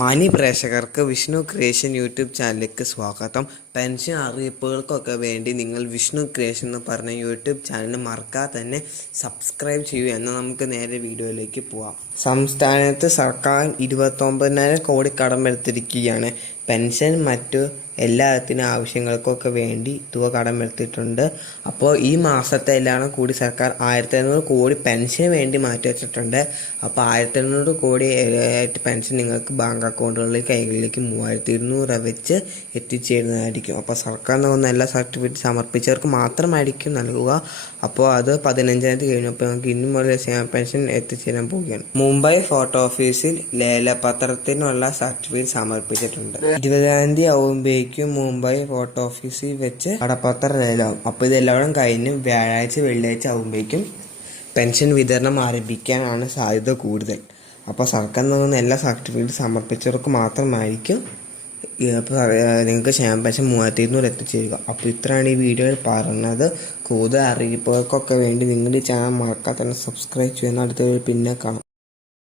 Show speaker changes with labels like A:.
A: മാന്യ പ്രേക്ഷകർക്ക് Vishnu creation YouTube ചാനലിലേക്ക് സ്വാഗതം. പെൻഷൻ അറിയിപ്പുകൾക്കൊക്കെ വേണ്ടി നിങ്ങൾ വിഷ്ണു ക്രിയേഷൻ എന്ന് പറഞ്ഞ യൂട്യൂബ് ചാനൽ മറക്കാതെ തന്നെ സബ്സ്ക്രൈബ് ചെയ്യൂ എന്നാൽ നമുക്ക് നേരെ വീഡിയോയിലേക്ക് പോവാം. സംസ്ഥാനത്ത് സർക്കാർ ഇരുപത്തൊമ്പതിനായിരം കോടി കടമെടുത്തിരിക്കുകയാണ്. പെൻഷൻ മറ്റു എല്ലാത്തിനും ആവശ്യങ്ങൾക്കൊക്കെ വേണ്ടി തുക കടമെടുത്തിട്ടുണ്ട്. അപ്പോൾ ഈ മാസത്തെ എല്ലാം കൂടി സർക്കാർ ആയിരത്തി അഞ്ഞൂറ് കോടി പെൻഷന് വേണ്ടി മാറ്റി വെച്ചിട്ടുണ്ട്. അപ്പോൾ ആയിരത്തി അഞ്ഞൂറ് കോടി ആയിട്ട് പെൻഷൻ നിങ്ങൾക്ക് ബാങ്ക് അക്കൗണ്ടുകളിൽ കൈകളിലേക്ക് മൂവായിരത്തി ഇരുന്നൂറ് വെച്ച് എത്തിച്ചേരുന്നതായിരിക്കും. അപ്പോൾ സർക്കാർ നൽകുന്ന എല്ലാ സർട്ടിഫിക്കറ്റ് സമർപ്പിച്ചവർക്ക് മാത്രമായിരിക്കും നൽകുക. അപ്പോൾ അത് പതിനഞ്ചാം തീയതി കഴിഞ്ഞപ്പോൾ നമുക്ക് ഇന്നും മുതൽ ക്ഷേമ പെൻഷൻ എത്തിച്ചേരാൻ പോവുകയാണ്. മുംബൈ ഫോട്ടോ ഓഫീസിൽ ലേലപത്രത്തിനുള്ള സർട്ടിഫിക്കറ്റ് സമർപ്പിച്ചിട്ടുണ്ട്. ഇരുപതാം തീയതി ആവുമ്പോഴേക്കും മുംബൈ ഫോട്ടോ ഓഫീസിൽ വെച്ച് കടപ്പത്ര ലേലമാവും അപ്പോൾ ഇതെല്ലാവരും കഴിഞ്ഞ് വ്യാഴാഴ്ച വെള്ളിയാഴ്ച ആവുമ്പോഴേക്കും പെൻഷൻ വിതരണം ആരംഭിക്കാനാണ് സാധ്യത കൂടുതൽ. അപ്പോൾ സർക്കാർ നൽകുന്ന എല്ലാ സർട്ടിഫിക്കറ്റ് സമർപ്പിച്ചവർക്ക് മാത്രമായിരിക്കും നിങ്ങൾക്ക് ക്ഷേമ പെൻഷൻ മൂവായിരത്തി ഇരുന്നൂറ് എത്തിച്ചേരുക. അപ്പോൾ ഇത്രയാണ് ഈ വീഡിയോയിൽ പറഞ്ഞത്. കൂടുതൽ അറിയിപ്പുകൾക്കൊക്കെ വേണ്ടി നിങ്ങളുടെ ചാനൽ മറക്കാതെ തന്നെ സബ്സ്ക്രൈബ് ചെയ്യുന്ന അടുത്ത പിന്നെ കാണാം.